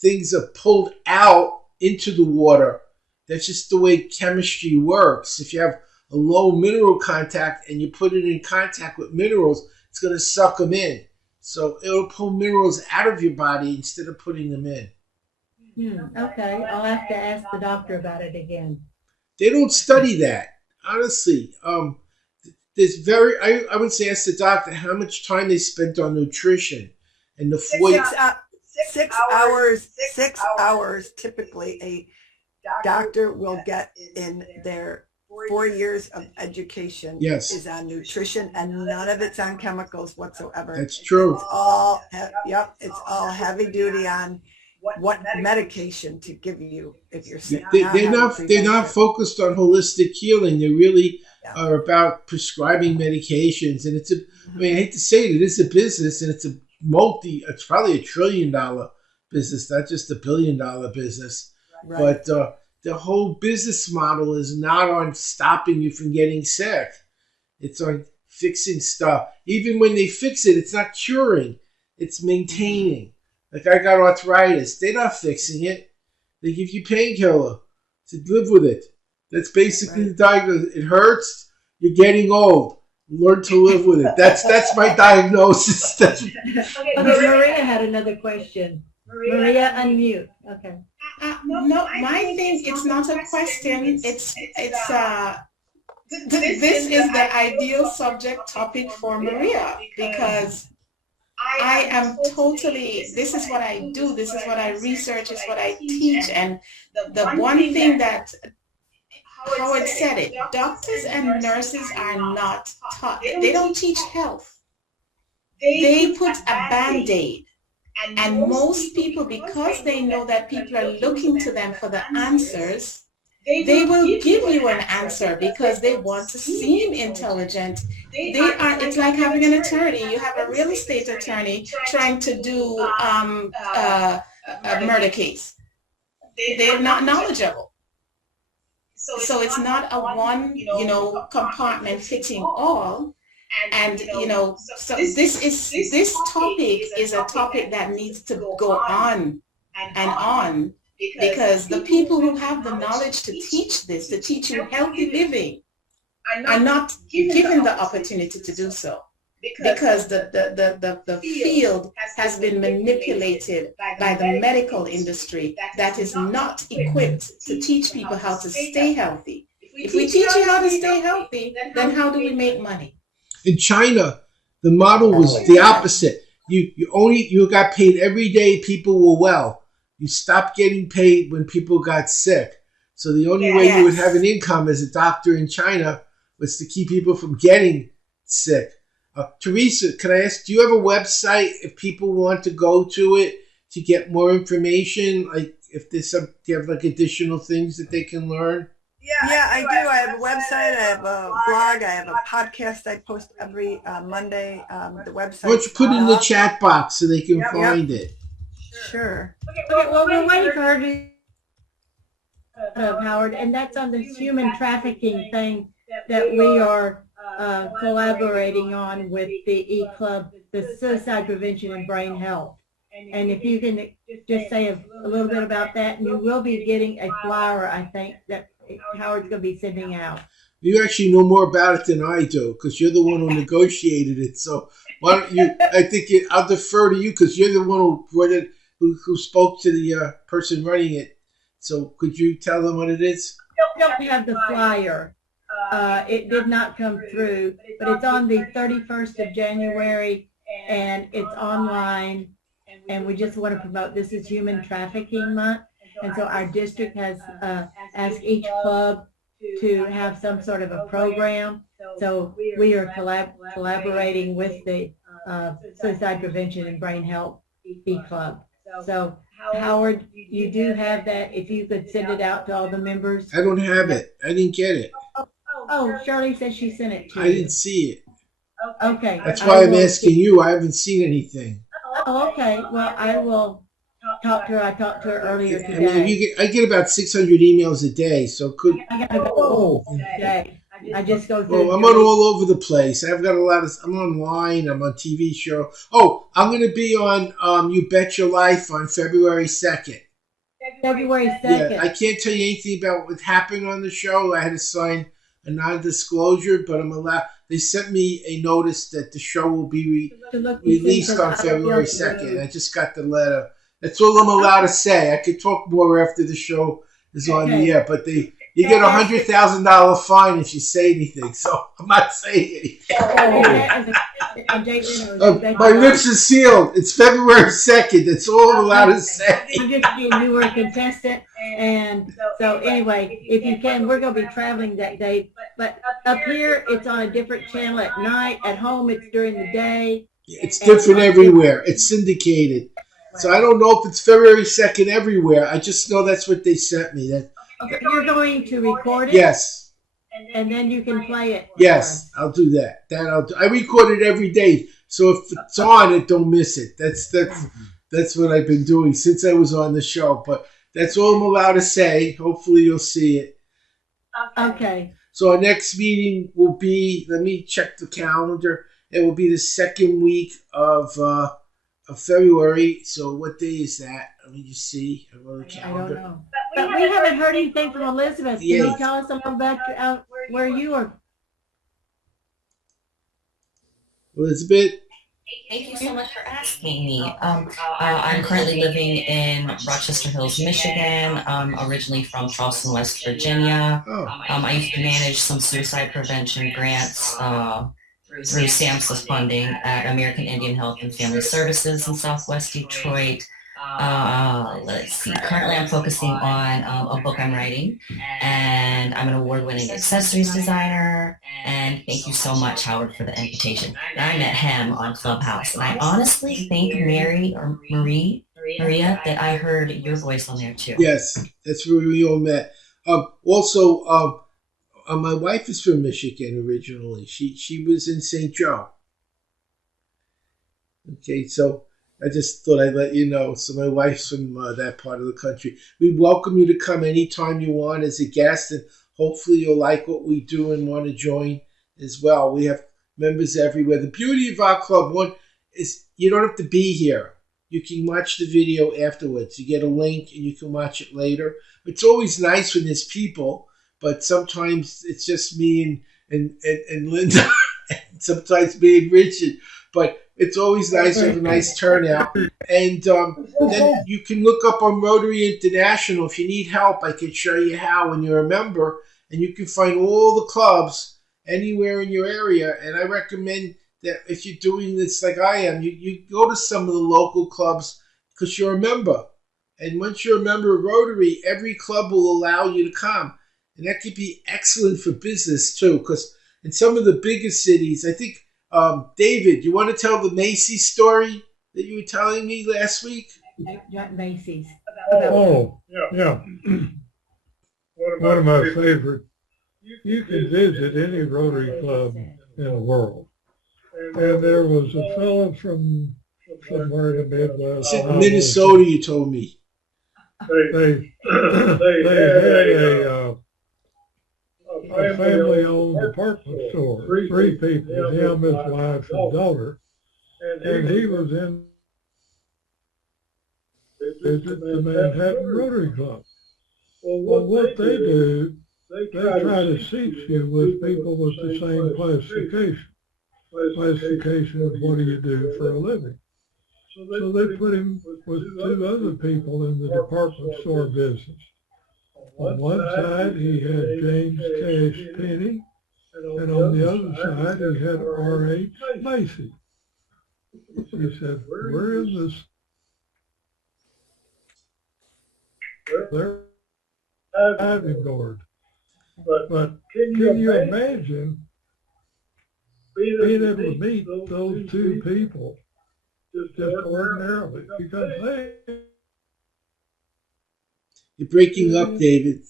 things are pulled out into the water. That's just the way chemistry works. If you have a low mineral contact and you put it in contact with minerals, it's going to suck them in. So it'll pull minerals out of your body instead of putting them in. Okay, I'll have to ask the doctor about it again. They don't study that, honestly. There's I would say ask the doctor how much time they spent on nutrition and the 6 hours typically a doctor will get in their 4 years of education is on nutrition, and none of it's on chemicals whatsoever. That's true. It's all heavy duty on what medication to give you if you're sick. They're not focused on holistic healing. They really are about prescribing medications, and I hate to say it is a business, and it's it's probably $1 trillion business, not just $1 billion business. Right. But the whole business model is not on stopping you from getting sick. It's on fixing stuff. Even when they fix it, it's not curing. It's maintaining. Like I got arthritis. They're not fixing it. They give you painkiller to live with it. That's basically the diagnosis. It hurts. You're getting old. Learn to live with it. That's my diagnosis. Okay, Maria had another question. Maria, unmute. Okay. No, my thing, it's not a question. It's this is the ideal subject topic for Maria, because I am totally, this is what I do, this is what I research, is what I teach. And the one thing that Howard said it, doctors and nurses are not taught, they don't teach health. They put a Band-Aid. And most people, because they know that people are looking to them for the answers, they will give you an answer because they want to seem intelligent. It's like having an attorney. You have a real estate attorney trying to do a murder case. They're not knowledgeable. So it's not a one, compartment fitting all. And so this topic is a topic that needs to go on and on, because the people who have the knowledge to teach this, to teach you healthy living, are not given the opportunity to do so, because the field has been manipulated by the medical industry that is not equipped to teach people how to stay healthy. If we teach you how to stay healthy, then how do we make money? In China, the model was the opposite. You got paid every day people were well. You stopped getting paid when people got sick. So the only way you would have an income as a doctor in China was to keep people from getting sick. Teresa, can I ask, do you have a website if people want to go to it to get more information? Like if there's do you have like additional things that they can learn? Yeah, I do. I have a website. I have a blog. I have a podcast I post every Monday. The website. Why don't you put it in the chat box so they can find it? Sure. Okay, well, we're waiting for her to Howard, and that's on this human trafficking thing that we are collaborating on with the EClub, the Suicide Prevention and Brain Health. And if you can just say a little bit about that, and you will be getting a flyer, I think, that Howard's going to be sending out. You actually know more about it than I do because you're the one who negotiated it. So why don't you? I think I'll defer to you because you're the one who brought it, who spoke to the person running it. So could you tell them what it is? I don't have the flyer. It did not come through, but it's on the 31st of January, and it's online. And we just want to promote, this is Human Trafficking Month. And so our district has asked each club to have some sort of a program. So we are collaborating with the Suicide Prevention and Brain Health EClub. So Howard, you do have that. If you could send it out to all the members. I don't have it. I didn't get it. Oh, Shirley said she sent it to you. I didn't see it. Okay. That's why I'm asking you. I haven't seen anything. Oh, okay. Well, I will talk to her. I talked to her earlier I today. mean, I get about 600 emails a day, so could. I gotta go today. I just go through. Well, I'm on all over the place. I've got a lot of. I'm online. I'm on TV show. Oh, I'm going to be on You Bet Your Life on February 2nd. February 2nd. Yeah, I can't tell you anything about what happened on the show. I had to sign a non-disclosure, but I'm allowed. They sent me a notice that the show will be released on February 2nd. I just got the letter. That's all I'm allowed to say. I could talk more after the show is on the air, but you get a $100,000 fine if you say anything. So I'm not saying anything. My lips are sealed. It's February 2nd. That's all I'm allowed to say. I'm just being newer contestant, and so anyway, if you can, we're going to be traveling that day. But up here, it's on a different channel at night. At home, it's during the day. It's different everywhere. It's syndicated. So I don't know if it's February 2nd everywhere. I just know that's what they sent me. Okay, you're going to record it? Yes. And then you can play it. Yes, I'll do that. I record it every day. So if it's on it, don't miss it. That's what I've been doing since I was on the show. But that's all I'm allowed to say. Hopefully you'll see it. Okay. So our next meeting will be, let me check the calendar. It will be the second week of February. So what day is that? Let me just see. I don't know. But we haven't heard anything from Elizabeth. Can you tell us a little about where you are? Elizabeth? Thank you so much for asking me. I'm currently living in Rochester Hills, Michigan. I'm originally from Charleston, West Virginia. I used to manage some suicide prevention grants through SAMHSA funding at American Indian Health and Family Services in Southwest Detroit. Let's see. Currently, I'm focusing on a book I'm writing, and I'm an award-winning accessories designer. And thank you so much, Howard, for the invitation. I met him on Clubhouse, and I honestly think Maria, that I heard your voice on there too. Yes, that's where we all met. Also, my wife is from Michigan originally. She was in St. Joe. Okay, so I just thought I'd let you know. So my wife's from that part of the country. We welcome you to come anytime you want as a guest, and hopefully you'll like what we do and want to join as well. We have members everywhere. The beauty of our club, one, is you don't have to be here. You can watch the video afterwards. You get a link and you can watch it later. It's always nice when there's people, but sometimes it's just me and Linda, and sometimes me and Richard. But it's always nice to have a nice turnout. And then you can look up on Rotary International. If you need help, I can show you how when you're a member. And you can find all the clubs anywhere in your area. And I recommend that if you're doing this like I am, you go to some of the local clubs because you're a member. And once you're a member of Rotary, every club will allow you to come. And that could be excellent for business too, because in some of the bigger cities, I think, David, you want to tell the Macy's story that you were telling me last week? Macy's. Oh, yeah. One of my favorite. You can visit any Rotary Club in the world. And there was a fellow from somewhere in the Midwest. It's in Minnesota, you told me. They had a family-owned department store, three people, him, his wife, and daughter, and he was in visit the Manhattan Rotary Club. Well, what they do, they try to seat you with people with the same classification. Classification of what do you do for a living. So they put him with two other people in the department store business. On one side, he had James Cash Penny, and on the other side, he had R.H. Macy. He said, "Where is this? They're diving board." But can you imagine being able to meet those two people just ordinarily? Because You're breaking up, David.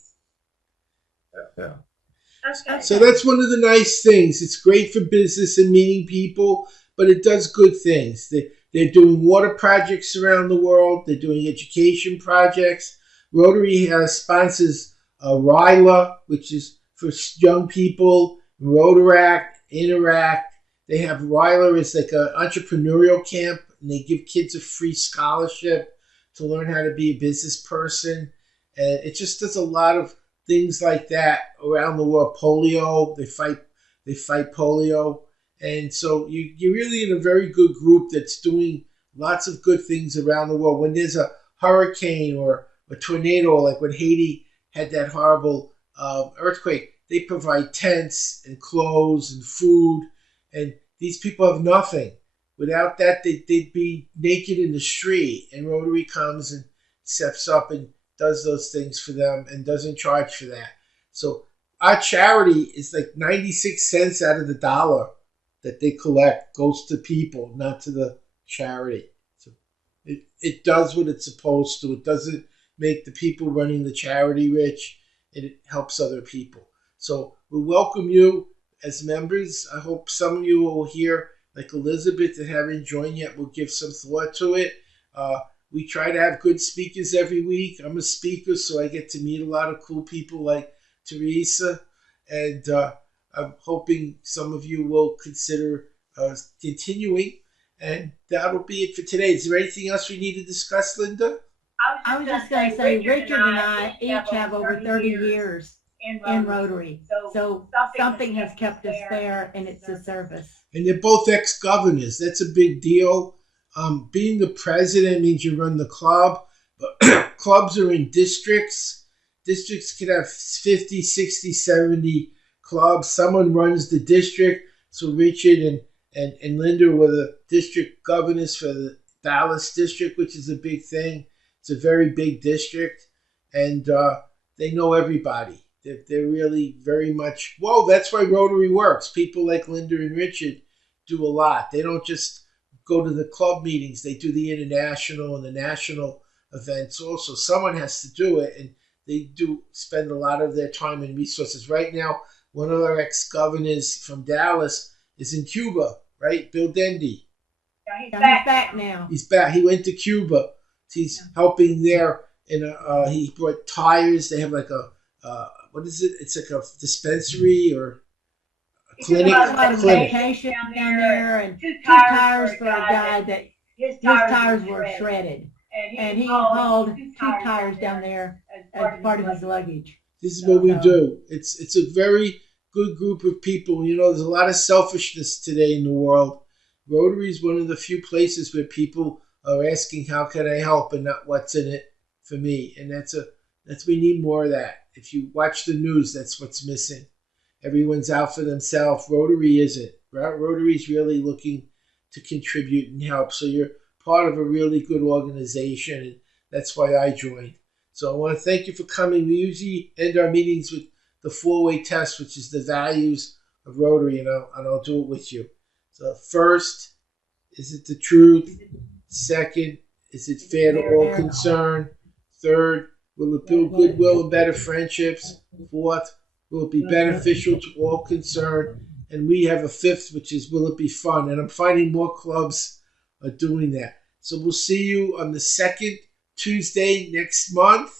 Yeah. So that's one of the nice things. It's great for business and meeting people, but it does good things. They're doing water projects around the world. They're doing education projects. Rotary sponsors RILA, which is for young people, Rotaract, Interact. They have RILA as like an entrepreneurial camp, and they give kids a free scholarship to learn how to be a business person. And it just does a lot of things like that around the world. Polio, they fight polio. And so you're really in a very good group that's doing lots of good things around the world. When there's a hurricane or a tornado, like when Haiti had that horrible earthquake, they provide tents and clothes and food. And these people have nothing. Without that, they'd be naked in the street. And Rotary comes and steps up and does those things for them and doesn't charge for that. So our charity is like 96 cents out of the dollar that they collect goes to people, not to the charity. So it does what it's supposed to. It doesn't make the people running the charity rich. It helps other people. So we welcome you as members. I hope some of you will hear, like Elizabeth, that haven't joined yet, will give some thought to it. We try to have good speakers every week. I'm a speaker, so I get to meet a lot of cool people like Teresa. And I'm hoping some of you will consider continuing. And that'll be it for today. Is there anything else we need to discuss, Linda? I was just going to say, Richard and I each have over 30 years in Rotary. So something has kept us there, and it's a service. And they're both ex-governors. That's a big deal. Being the president means you run the club. But clubs are in districts. Districts could have 50, 60, 70 clubs. Someone runs the district. So Richard and Linda were the district governors for the Dallas district, which is a big thing. It's a very big district. And they know everybody. They're really very much, well, that's why Rotary works. People like Linda and Richard do a lot. They don't just go to the club meetings. They do the international and the national events also. Someone has to do it, and they do spend a lot of their time and resources. Right now, one of our ex-governors from Dallas is in Cuba, right? Bill Dendy. Yeah, he's back now. He's back. He went to Cuba. He's helping there. He brought tires. They have like a, what is it? It's like a dispensary or clinic. a lot of medication down there, and two tires for a guy that his tires were shredded. And he hauled two tires down there as part of his luggage. This is what we do. It's a very good group of people. You know, there's a lot of selfishness today in the world. Rotary is one of the few places where people are asking, how can I help, and not what's in it for me. And we need more of that. If you watch the news, that's what's missing. Everyone's out for themselves. Rotary isn't. Rotary is really looking to contribute and help. So you're part of a really good organization, and that's why I joined. So I want to thank you for coming. We usually end our meetings with the four-way test, which is the values of Rotary, and I'll do it with you. So first, is it the truth? Second, is it fair to all concerned? Third, will it build goodwill and better friendships? Fourth, will it be beneficial to all concerned? And we have a fifth, which is, will it be fun? And I'm finding more clubs are doing that. So we'll see you on the second Tuesday next month.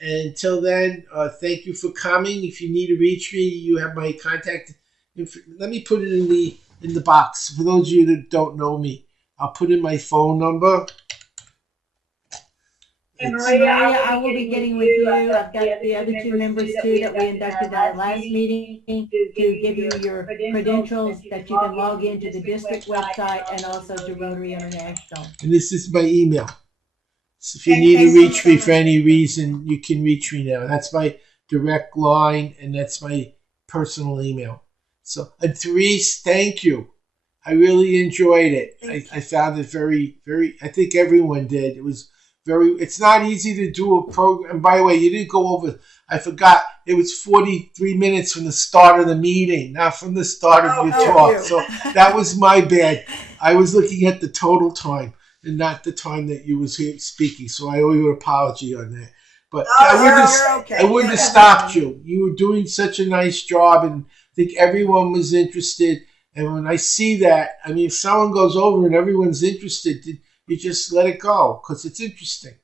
And until then, thank you for coming. If you need to reach me, you have my contact. Let me put it in the box. For those of you that don't know me, I'll put in my phone number. And Maria, I will be getting with you. I've got the other two members too that we inducted at our last meeting to give you your credentials that you can log into the district website and also to Rotary International. And this is my email. So if you need to reach me for any reason, you can reach me now. That's my direct line, and that's my personal email. So, and Therese, thank you. I really enjoyed it. I found it very, very, I think everyone did. It was it's not easy to do a program. By the way, you didn't go over, I forgot, it was 43 minutes from the start of the meeting, not from the start of your talk. So that was my bad. I was looking at the total time and not the time that you was here speaking. So I owe you an apology on that. But I wouldn't have stopped you. You were doing such a nice job, and I think everyone was interested. And when I see that, I mean, if someone goes over and everyone's interested, you just let it go because it's interesting.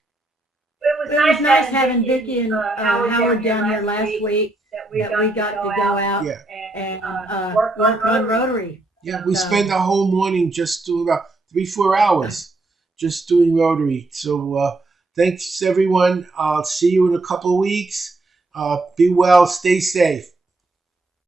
It was nice having Vicki and Howard down here last week that we got to go out and work on Rotary. Yeah, we spent the whole morning just doing about 3-4 hours just doing Rotary. So thanks, everyone. I'll see you in a couple of weeks. Be well. Stay safe.